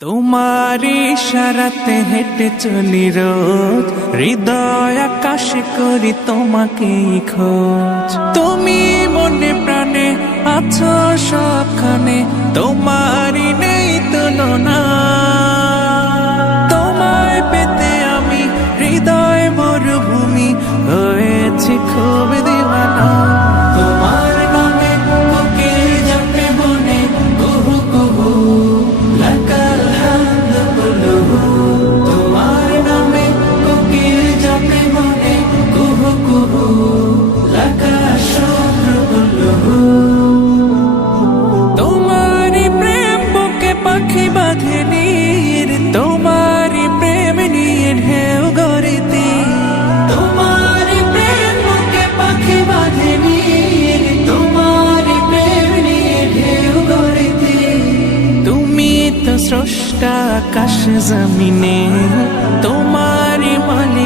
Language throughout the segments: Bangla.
তোমার ইশারাতে হেঁটে চলি রোজ। হৃদয় আকাশে করি তোমাকে খোঁজ। তুমি মনে প্রাণে আছো সবখানে, তোমারই নেই তুলনা তোমায় পেতে আমি হৃদয় মরুভূমি, হয়েছি খুব দিওয়ানা। বাঁধে নীর তোমারি প্রেম ঢেউ গড়িতে তোমারি প্রেম বুকে পাখি বাঁধে নীর তোমারি প্রেম ঢেউ গড়িতে তুমি তো স্রষ্টা জমিনে তোমারি মালিকানাই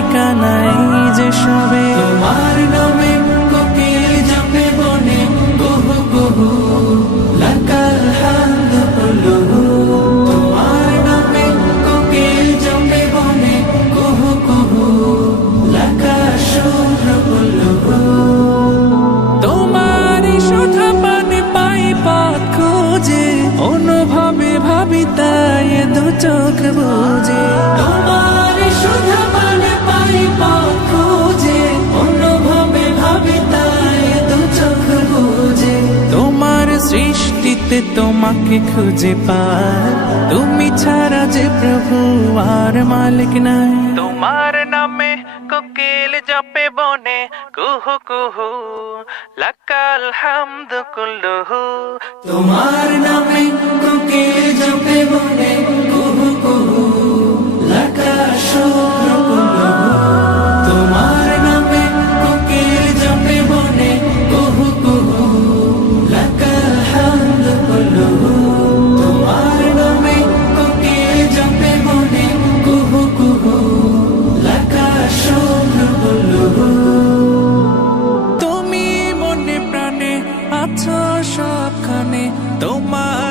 ভাবি তাই দু চোখ বুঝে। তোমারই শোধা পানে পাই পথ খোঁজে অনুভবে ভাবি তাই দু চোখ বুঝে। তোমার সৃষ্টিতে তোমাকে খুঁজে পায় তুমি ছাড়া যে প্রভু আর মালিক নাই। তোমার নামে কোকিল জপে বনে কুহু কুহু লাকাল হামদ কুল্লুহু। তোমার নামে কোকিল আছো সবখানে। তোমার